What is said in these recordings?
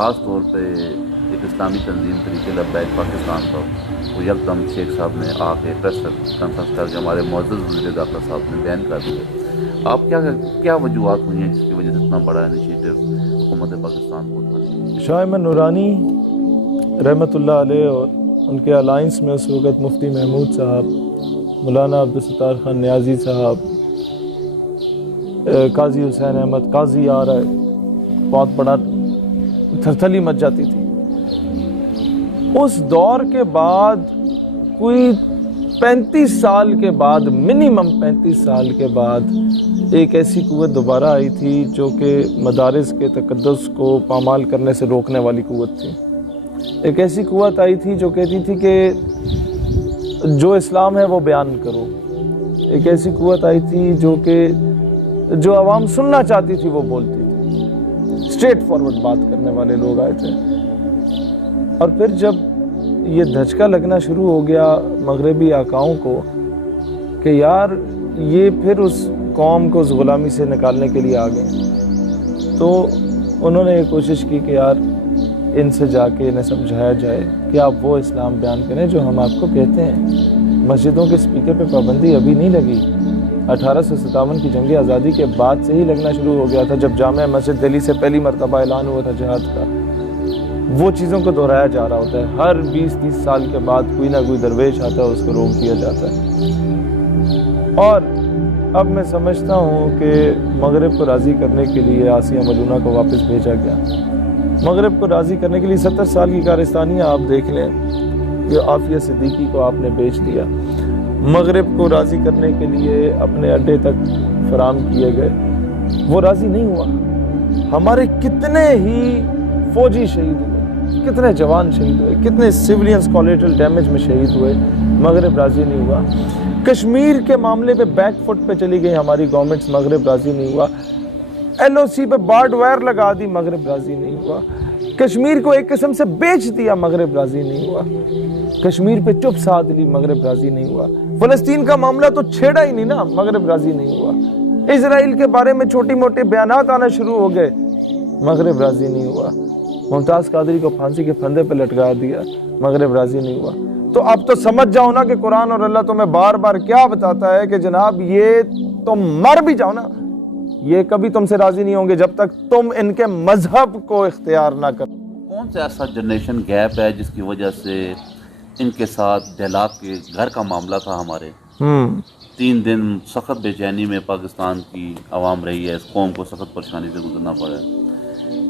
ख़ास तौर पे एक इस्लामी तंजीम तरीके लब्बैक पाकिस्तान का वो यकदम शेख साहब ने आके प्रेस कॉन्फ्रेंस करके हमारे मुअज़्ज़ज़ वज़ीर दाखिला साहब ने बयान कर दिया। आप क्या क्या वजूहत हुई हैं जिसकी वजह से इतना बड़ा इनिशिएटिव हुकूमत पाकिस्तान को उठाना? शाह अहमद नूरानी रहमतुल्लाह अलैह और उनके अलायंस में उस वक़्त मुफ्ती महमूद साहब, मौलाना अब्दुल सत्तार खान नियाज़ी साहब, काजी हुसैन अहमद काजी आ रहा है, बहुत बड़ा थरथली मच जाती थी। उस दौर के बाद कोई 35 साल के बाद, मिनिमम 35 साल के बाद एक ऐसी कुव्वत दोबारा आई थी जो कि मदारिस के तकद्दुस को पामाल करने से रोकने वाली कुव्वत थी। एक ऐसी कुव्वत आई थी जो कहती थी कि जो इस्लाम है वो बयान करो। एक ऐसी कुव्वत आई थी जो आवाम सुनना चाहती थी वो बोलती थी। स्ट्रेट फॉरवर्ड बात करने वाले लोग आए थे। और फिर जब ये धचका लगना शुरू हो गया मगरबी आकाओं को कि यार ये फिर उस कौम को उस ग़ुलामी से निकालने के लिए आ गए, तो उन्होंने ये कोशिश की कि यार इनसे जाके इन्हें समझाया जाए कि आप वो इस्लाम बयान करें जो हम आपको कहते हैं। मस्जिदों के स्पीकर पे पाबंदी अभी नहीं लगी, 1857 की जंग आज़ादी के बाद से ही लगना शुरू हो गया था, जब जामे मस्जिद दिल्ली से पहली मरतबा ऐलान हुआ था जिहाद का। वो चीज़ों को दोहराया जा रहा होता है। हर 20-30 साल के बाद कोई ना कोई दरवेश आता है, उसको रोक दिया जाता है। और अब मैं समझता हूँ कि मगरब को राज़ी करने के लिए आसिया मलूना को वापस भेजा गया। मगरब को राज़ी करने के लिए 70 साल की कारस्तानियाँ आप देख लें, ये आफिया सिद्दीकी को आपने बेच दिया। मगरब को राज़ी करने के लिए अपने अड्डे तक फराम किए गए, वो राज़ी नहीं हुआ। हमारे कितने ही फौजी शहीद हुए, कितने जवान शहीद हुए, कितने सिविलियंस कोलेटरल डैमेज में शहीद हुए, मगरब राज़ी नहीं हुआ। कश्मीर के मामले पे बैकफुट पे चली गई हमारी गवर्नमेंट्स, मगरब राज़ी नहीं हुआ। LOC पे बार्ड वायर लगा दी, मगरब राज़ी नहीं हुआ। कश्मीर को एक किस्म से बेच दिया, मगरब राज़ी नहीं हुआ। कश्मीर पे चुप साध ली, मगरब राज़ी नहीं हुआ। फ़लस्तीन का मामला तो छेड़ा ही नहीं ना, मगरब राज़ी नहीं हुआ। इजराइल के बारे में छोटी मोटे बयानात आना शुरू हो गए, मगरब राज़ी नहीं हुआ। मुमताज़ कादरी को फांसी के फंदे पे लटका दिया, मगरब राज़ी नहीं हुआ। तो अब तो समझ जाओ ना कि कुरान और अल्लाह तुम्हें बार बार क्या बताता है कि जनाब ये तुम मर भी जाओ ना, ये कभी तुमसे राज़ी नहीं होंगे जब तक तुम इनके मजहब को इख्तियार ना करो। कौन सा ऐसा जनरेशन गैप है जिसकी वजह से इनके साथ दहलाक के घर का मामला था हमारे, 3 दिन सख्त बेचैनी में पाकिस्तान की आवाम रही है, इस कौम को सख्त परेशानी से गुजरना पड़ा है।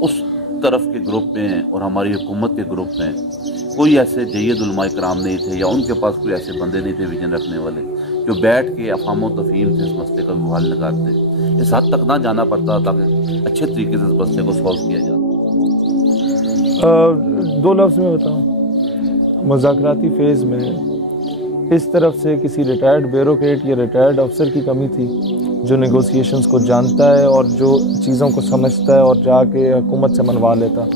उस तरफ के ग्रुप में और हमारी हुकूमत के ग्रुप में कोई ऐसे जय्यद उलमा इकराम नहीं थे, या उनके पास कोई ऐसे बंदे नहीं थे विजन रखने वाले जो बैठ के अफाम व तफहीम से इस मसले का हल निकालते। इस हद तक ना जाना पड़ता ताकि अच्छे तरीके से इस मसले को सॉल्व किया जाए। 2 लफ्ज़ में बताऊँ, मुज़ाकराती फेज़ में इस तरफ से किसी रिटायर्ड ब्यूरोक्रेट या रिटायर्ड अफसर की कमी थी जो नेगोशिएशंस को जानता है और जो चीज़ों को समझता है और जाके हुकूमत से मनवा लेता,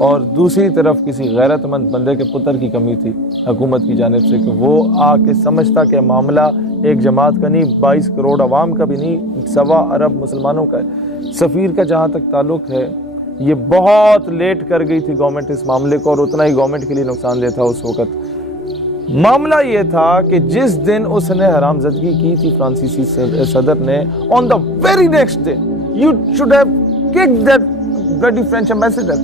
और दूसरी तरफ किसी गैरतमंद बंदे के पुत्र की कमी थी हुकूमत की जानिब से कि वो आके समझता कि मामला एक जमात का नहीं, 22 करोड़ आवाम का भी नहीं, 1.25 अरब मुसलमानों का है। सफ़ीर का जहाँ तक ताल्लुक़ है, ये बहुत लेट कर गई थी गवर्नमेंट इस मामले को, और उतना ही गवर्नमेंट के लिए नुकसानदेह था उस वक़्त। मामला ये था कि जिस दिन उसने हरामजदगी की थी फ्रांसीसी सदर ने, on the very next day you should have kicked that bloody French ambassador.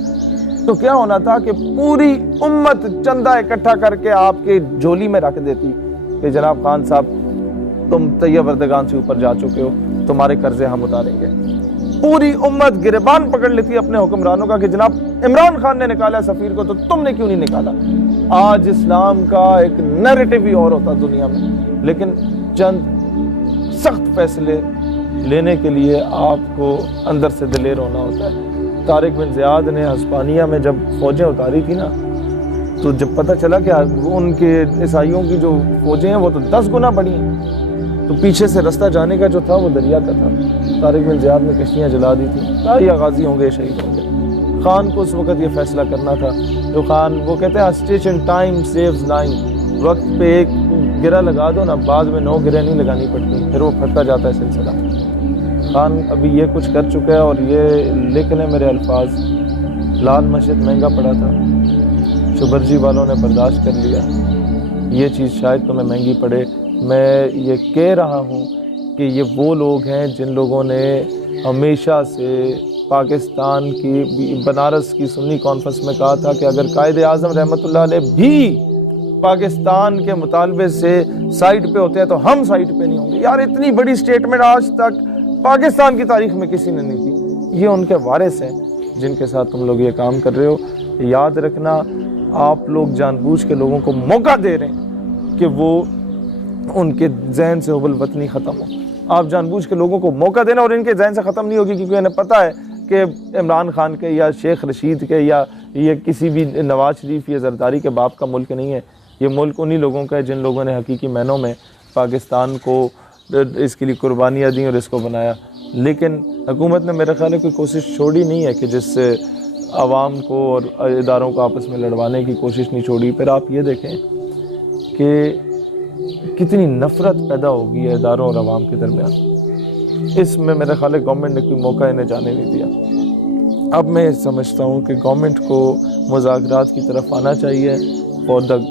तो क्या होना था कि पूरी उम्मत चंदा इकट्ठा करके आपके झोली में रख देती कि जनाब खान साहब तुम तैयब अर्दगान से ऊपर जा चुके हो, तुम्हारे कर्जे हम उतारेंगे। पूरी उम्मत गिरबान पकड़ लेती अपने हुक्मरानों का कि जनाब इमरान खान ने निकाला सफ़ीर को, तो तुमने क्यों नहीं निकाला। आज इस्लाम का एक नैरेटिव ही और होता दुनिया में, लेकिन चंद सख्त फैसले लेने के लिए आपको अंदर से दिलेर होना होता है। तारिक बिन ज़ियाद ने हस्पानिया में जब फौजें उतारी थी ना, तो जब पता चला कि उनके ईसाइयों की जो फौजें हैं वो तो 10 गुना बड़ी हैं, तो पीछे से रास्ता जाने का जो था वो दरिया का था। तारिक बिन ज़ियाद ने कश्तियाँ जला दी थी, या गाजी होंगे शहीद होंगे। खान को उस वक़्त ये फैसला करना था, जो खान वो कहते हैं स्टिच इन टाइम सेव्स 9, वक्त पे एक गिरा लगा दो ना, बाद में 9 गिरे नहीं लगानी पड़ती, फिर वो फटता जाता है सिलसिला। खान अभी ये कुछ कर चुका है, और ये लिख लें मेरे अल्फाज लाल मस्जिद महंगा पड़ा था, शुबर्जी वालों ने बर्दाश्त कर लिया। ये चीज़ शायद तुम्हें महंगी पड़े। मैं ये कह रहा हूँ कि ये वो लोग हैं जिन लोगों ने हमेशा से पाकिस्तान की बनारस की सुन्नी कॉन्फ्रेंस में कहा था कि अगर कायद आज़म रहमतुल्लाह अलैह भी पाकिस्तान के मुतालबे से साइड पे होते हैं तो हम साइड पे नहीं होंगे। यार इतनी बड़ी स्टेटमेंट आज तक पाकिस्तान की तारीख में किसी ने नहीं दी। ये उनके वारिस हैं जिनके साथ तुम लोग ये काम कर रहे हो। याद रखना, आप लोग जानबूझ के लोगों को मौका दे रहे हैं कि वो उनके जहन से हुबल वतनी ख़त्म हो। आप जानबूझ के लोगों को मौका देना, और इनके जहन से ख़त्म नहीं होगी क्योंकि इन्हें पता है कि इमरान खान के या शेख रशीद के या ये किसी भी नवाज शरीफ या जरदारी के बाप का मुल्क नहीं है। ये मुल्क उन्हीं लोगों का है जिन लोगों ने हकीकी मायनों में पाकिस्तान को इसके लिए कुर्बानियाँ दी और इसको बनाया। लेकिन हुकूमत ने मेरे ख्याल में कोई कोशिश छोड़ी नहीं है कि जिससे आवाम को और इदारों को आपस में लड़वाने की कोशिश नहीं छोड़ी। फिर आप ये देखें कि कितनी नफ़रत पैदा होगी है इदारों और आवाम के दरमियान। इसमें मेरे ख्याल है गवर्नमेंट ने कोई मौका इन्हें जाने नहीं दिया। अब मैं समझता हूँ कि गवर्नमेंट को मुज़ाकरात की तरफ आना चाहिए। For the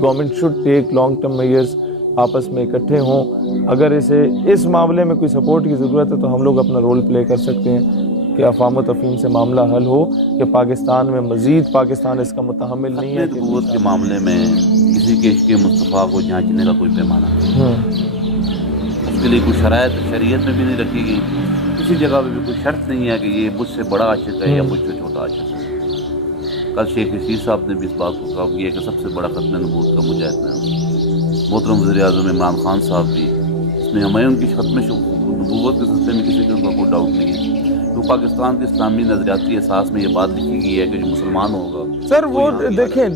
government should take long term measures, आपस में इकट्ठे हों। अगर इस मामले में कोई सपोर्ट की ज़रूरत है तो हम लोग अपना रोल प्ले कर सकते हैं कि अफ़ाम तफ़हीम से मामला हल हो कि पाकिस्तान में मज़ीद पाकिस्तान इसका मुतहम्मिल नहीं है। नबूवत के मामले में किसी के इश्क़ मुस्तफ़ा को जांचने का कोई पैमाना नहीं, उसके लिए कोई शराइत शरीयत में भी नहीं रखी गई। किसी जगह पे भी कोई शर्त नहीं है कि ये मुझसे बड़ा आशिक है या मुझसे छोटा आशिक है। कल शेख रशीद साहब ने भी इस बात को कहा कि सबसे बड़ा ख़त्म नबूवत का मुजाहिद है। मोहतरम वज़ीर-ए-आज़म इमरान खान साहब भी इसमें हुमायूं की ख़त्म नबूवत के सिलसिले में किसी किस्म का कोई डाउट नहीं है। तो पाकिस्तान के इस्लामी नज़रियाती एहसास में ये बात लिखी गई है कि जो मुसलमान होगा सर वो देखें,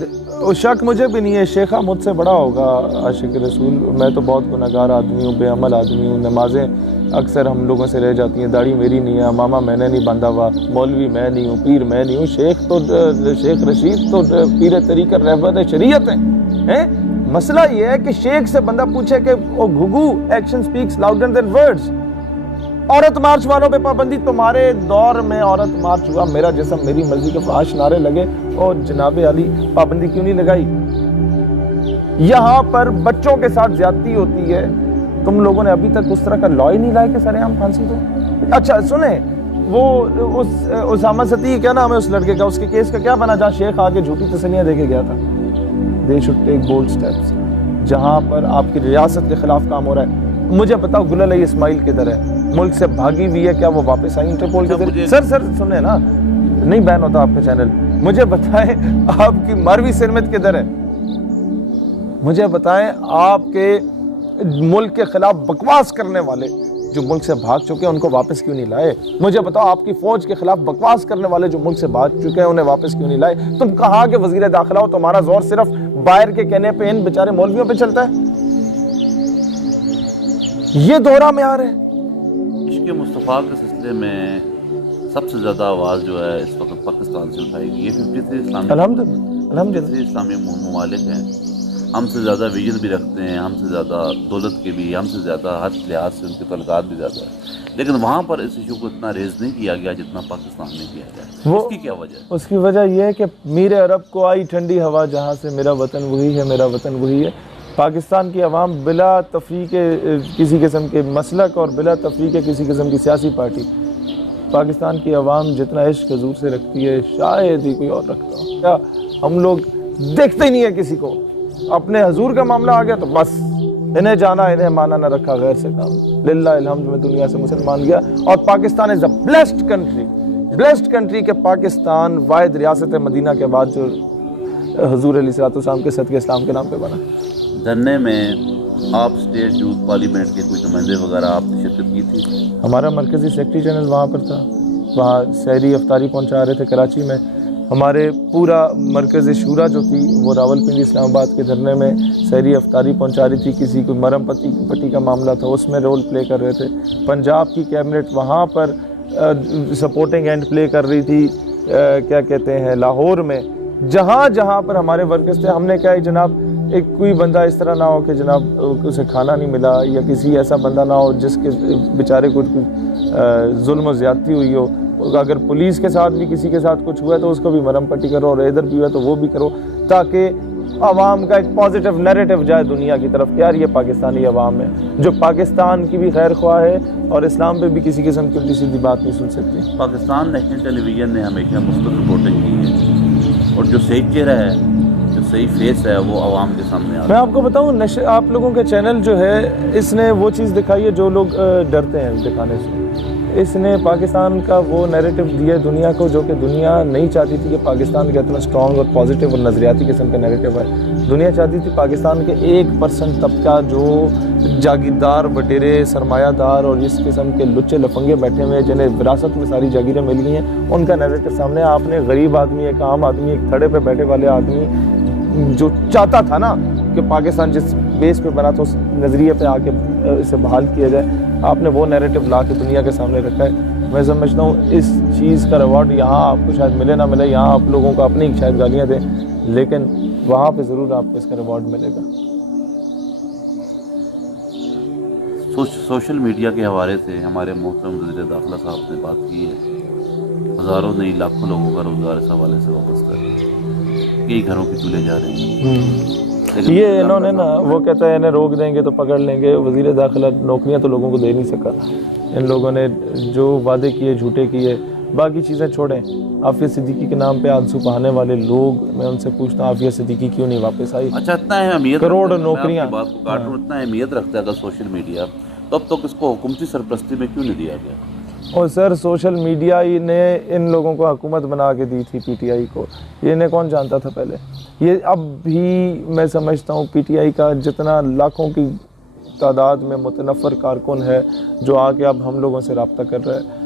शक मुझे भी नहीं है, शेखा मुझसे बड़ा होगा आशिक रसूल। मैं तो बहुत गुनहगार आदमी हूँ, बेअमल आदमी हूँ। नमाजें अक्सर हम लोगों से रह जाती हैं, दाढ़ी मेरी नहीं है, मामा मैंने नहीं बांधा हुआ, मौलवी मैं नहीं हूँ, पीर मैं नहीं हूँ। शेख रशीद तो पीर तरीक़त रहबर शरीयत है। मसला ये है कि शेख से बंदा पूछे कि ओ घुघू, action speaks louder than words. औरत मार्च वालों पे पाबंदी, तुम्हारे दौर में औरत मार्च हुआ, मेरा जिस्म मेरी मर्जी के फाश नारे लगे, और जनाबे अली पाबंदी क्यों नहीं लगाई? यहाँ पर बच्चों के साथ ज्यादती होती है, तुम लोगों ने अभी तक उस तरह का लॉ ही नहीं लाया कि सरेआम फांसी दो। अच्छा सुने, वो उसामा सती, क्या नाम है उस लड़के का, उसके केस का क्या बना जहाँ शेख आके झूठी तसल्लियां देके गया था? They should take bold steps. जहाँ पर आपकी रियासत के खिलाफ काम हो रहा है, मुझे बताओ गुलाल इस्माइल किधर है? मुल्क से भागी हुई है, क्या वो वापस आई इंटरपोल के जरिए? सर सुने ना, नहीं बैन होता आपका चैनल। मुझे बताएं आपकी मारवी सिरमत किधर है? मुझे बताएं आपके मुल्क के खिलाफ बकवास करने वाले जो मुल्क से भाग चुके हैं उनको वापस क्यों नहीं लाए? मुझे बताओ आपकी फौज के खिलाफ बकवास करने वाले जो मुल्क से भाग चुके हैं उन्हें वापस क्यों नहीं लाए? तुम कहाँ के वजीर दाखिला हो? तुम्हारा जोर सिर्फ बाहर के कहने पे इन बेचारे मौलवियों पे चलता है। ये दोहरा म्यार है। इश्क़ मुस्तफ़ा के सिलसिले में सबसे ज़्यादा आवाज़ जो है इस वक्त पाकिस्तान से उठाएगी। ये 53 इस्लामी ममालिक हैं, हमसे ज़्यादा विजन भी रखते हैं, हमसे ज़्यादा दौलत के भी, हमसे ज़्यादा हर लिहाज से उनके तलकात भी ज़्यादा है, लेकिन वहाँ पर इस इशू को इतना रेज नहीं किया गया जितना पाकिस्तान में किया गया। उसकी क्या वजह है? उसकी वजह यह है कि मीर अरब को आई ठंडी हवा, जहाँ से मेरा वतन वही है, मेरा वतन वही है। पाकिस्तान की आवाम बिला तफरीक के किसी किस्म के मसलक और बिला तफरीक के किसी किस्म की सियासी पार्टी, पाकिस्तान की आवाम जितना इश्क हजूर से रखती है शायद ही कोई और रखता हो। क्या हम लोग देखते ही नहीं है किसी को? अपने हजूर का मामला आ गया तो बस इन्हें जाना इन्हें माना, ना रखा गैर से काम। लिल्लाह अलहम्द में दुनिया से मुसलमान गया, और Pakistan is a blessed country के पाकिस्तान वाहिद रियासत मदीना के बाद जो हजूर अलैहिस्सलाम के सदक़े इस्लाम के नाम पे बना। धरने में आप स्टेट यूथ पार्लियामेंट के कोई नुमाइंदे वगैरह आपने शिरकत की थी? हमारा मरकज़ी सेक्रेटरी जनरल वहाँ पर था, वहाँ सहरी अफ्तारी पहुँचा रहे थे कराची में। हमारे पूरा मरकज़ शूरा जो थी वो रावलपिंडी इस्लामाबाद के धरने में सहरी अफ्तारी पहुँचा रही थी। किसी को मरम पट्टी का मामला था, उसमें रोल प्ले कर रहे थे। पंजाब की कैबिनेट वहाँ पर सपोर्टिंग एंड प्ले कर रही थी, क्या कहते हैं, लाहौर में। जहाँ जहाँ पर हमारे वर्कर्स थे, हमने कहा जनाब एक कोई बंदा इस तरह ना हो कि जनाब उसे खाना नहीं मिला, या किसी ऐसा बंदा ना हो जिसके बेचारे को जुल्म और ज़्यादती हुई हो, अगर पुलिस के साथ भी किसी के साथ कुछ हुआ है तो उसको भी मरहम पट्टी करो, और इधर भी हुआ तो वो भी करो, ताकि आवाम का एक पॉजिटिव नैरेटिव जाए दुनिया की तरफ कि यार ये पाकिस्तानी आवाम है जो पाकिस्तान की भी खैर ख्वाह है और इस्लाम पे भी किसी किस्म की उल्टी सीधी बात नहीं सुन सकती। पाकिस्तान नेशनल टेलीविज़न ने हमेशा मुस्तक़िल रिपोर्टिंग की है, और जो सही चेहरा है, जो सही फेस है, वो आवाम के सामने आता है। मैं आपको बताऊं, आप लोगों के चैनल जो है इसने वो चीज़ दिखाई है जो लोग डरते हैं दिखाने से। इसने पाकिस्तान का वो नैरेटिव दिया दुनिया को जो कि दुनिया नहीं चाहती थी कि पाकिस्तान का इतना स्ट्रॉन्ग और पॉजिटिव और नज़रियाती किस्म का नैरेटिव है। दुनिया चाहती थी पाकिस्तान के 1% तबका जो जागीरदार, बटेरे, सरमायादार और इस किस्म के लुच्चे लफंगे बैठे हुए हैं जिन्हें विरासत में सारी जागीरें मिल गई हैं, उनका नैरेटिव सामने। आपने गरीब आदमी, एक आम आदमी, एक थड़े पे बैठे वाले आदमी जो चाहता था ना कि पाकिस्तान जिस बेस पे बना था उस नज़रिए पे आके इसे बहाल किया जाए, आपने वो नैरेटिव ला के दुनिया के सामने रखा है। मैं समझता हूँ इस चीज़ का रिवॉर्ड यहाँ आपको शायद मिले ना मिले, यहाँ आप लोगों को अपनी शायद गालियाँ दें, लेकिन वहाँ पे ज़रूर आपको इसका रिवॉर्ड मिलेगा। सोशल मीडिया के हवाले से हमारे मोहतरम वज़ीर दाखिला साहब ने बात की है। हज़ारों नहीं लाखों लोगों का रोज़गार इस हवाले से वाबस्ता है, कई घरों की चूल्हे जा रहे हैं। ये इन्होंने ना, वो कहता है इन्हें रोक देंगे तो पकड़ लेंगे। वज़ीर दाखिला नौकरियां तो लोगों को दे नहीं सका। इन लोगों ने जो वादे किए झूठे किए, बाकी चीज़ें छोड़ें। आफिया सिद्दीकी के नाम पे आंसू बहाने वाले लोग, मैं उनसे पूछता हूँ आफिया सिद्दीकी क्यों नहीं वापस आई? अच्छा, इतना अहमियत, करोड़ नौकरियाँ, बात को काटूं, इतना अहमियत रखता है सोशल मीडिया, तो अब तक इसको हुकूमती सरपरस्ती में क्यों नहीं दिया गया? और सर सोशल मीडिया ही ने इन लोगों को हुकूमत बना के दी थी पीटीआई को। ये इन्हें कौन जानता था पहले? ये अब भी मैं समझता हूँ पीटीआई का जितना लाखों की तादाद में मुतनफ़र कारकुन है जो आके अब हम लोगों से रब्ता कर रहा है,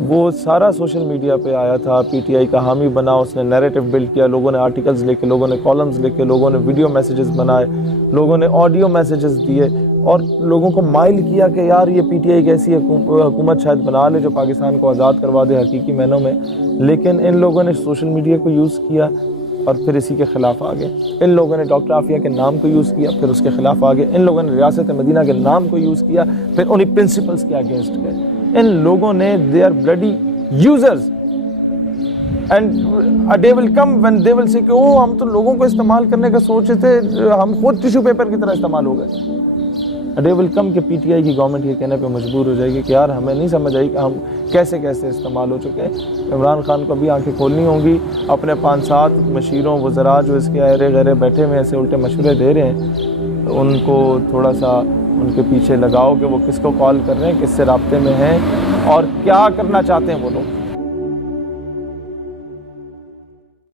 वो सारा सोशल मीडिया पे आया था। पीटीआई का हामी बना, उसने नैरेटिव बिल्ड किया, लोगों ने आर्टिकल्स लिखे, लोगों ने कॉलम्स लिखे, लोगों ने वीडियो मैसेजेस बनाए, लोगों ने ऑडियो मैसेजेस दिए और लोगों को माइल किया कि यार ये पीटीआई कैसी हुकूमत शायद बना ले जो पाकिस्तान को आज़ाद करवा दे हकीकी मायनों में। लेकिन इन लोगों ने सोशल मीडिया को यूज़ किया और फिर इसी के ख़िलाफ़ आ गए। इन लोगों ने डॉक्टर आफिया के नाम को यूज़ किया, फिर उसके ख़िलाफ़ आ गए। इन लोगों ने रियासत मदीना के नाम को यूज़ किया, फिर उन्हीं प्रिंसिपल्स के अगेंस्ट गए। इन लोगों ने, they are bloody users and a day will come when they will say कि ओ हम तो लोगों को इस्तेमाल करने का सोच रहे थे, हम खुद टिश्यू पेपर की तरह इस्तेमाल हो गए। अ डे विल कम कि पीटीआई की गवर्नमेंट ये कहने पे मजबूर हो जाएगी कि यार हमें नहीं समझ आई कि हम कैसे कैसे इस्तेमाल हो चुके हैं। इमरान खान को भी आंखें खोलनी होंगी। अपने 5-7 मशीरों वज़रा जो इसके अरे गरे बैठे हुए ऐसे उल्टे मशवरे दे रहे हैं, उनको थोड़ा सा उनके पीछे लगाओ कि वो किसको कॉल कर रहे हैं, किससे राब्ते में हैं और क्या करना चाहते हैं वो लोग।